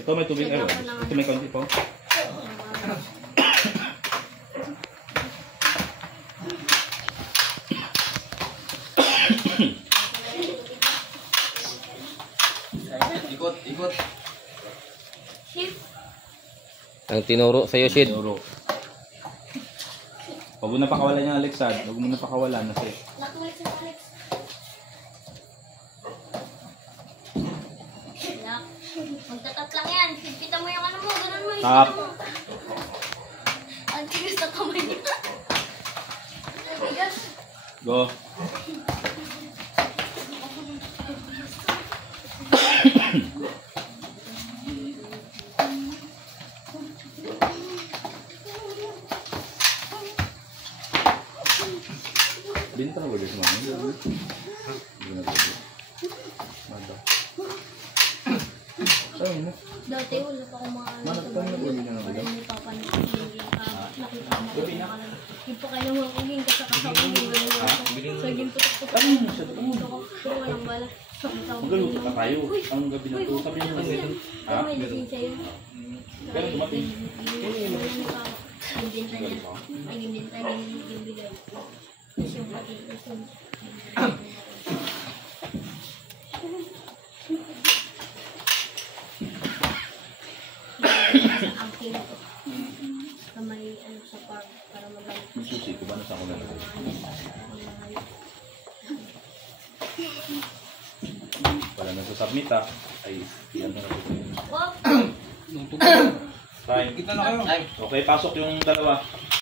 Ito may tubig. Ito may konti po. Ikot. Ang tinuro sa'yo, Sid. Tinuro. Huwag mo na pakawalan yung Alex, Sad. Huwag mo na pakawalan na siya. Magtatap lang yan. Pipita mo yung ano mo. Ganun mo. Tap. Ang tigas na kamay niya. Tigas. Go. Bintang ba guys, mami? Hindi na pwede. Mada. Saan mo? Dati wala pa akong mga Manap ka na ulit na wala ni Papa na nakita mo ko na hindi pa kayo mga kuging kasakasak ko so yung putok-putok pero walang bala Magaluto ka tayo. Ang gabi na ito. Sabi niyo kasi. Ha? may naging sa'yo Ganun dumating. yung binta niya ay yung binta niya yung bigay tapos yung pati ang pino kamay ano sa park para magamit Yung susi ko ba nasa ako na lang? Wala na sa submit ha. Ay, yan na natin. wow Time. Kita na kayo. Okay, pasok yung dalawa.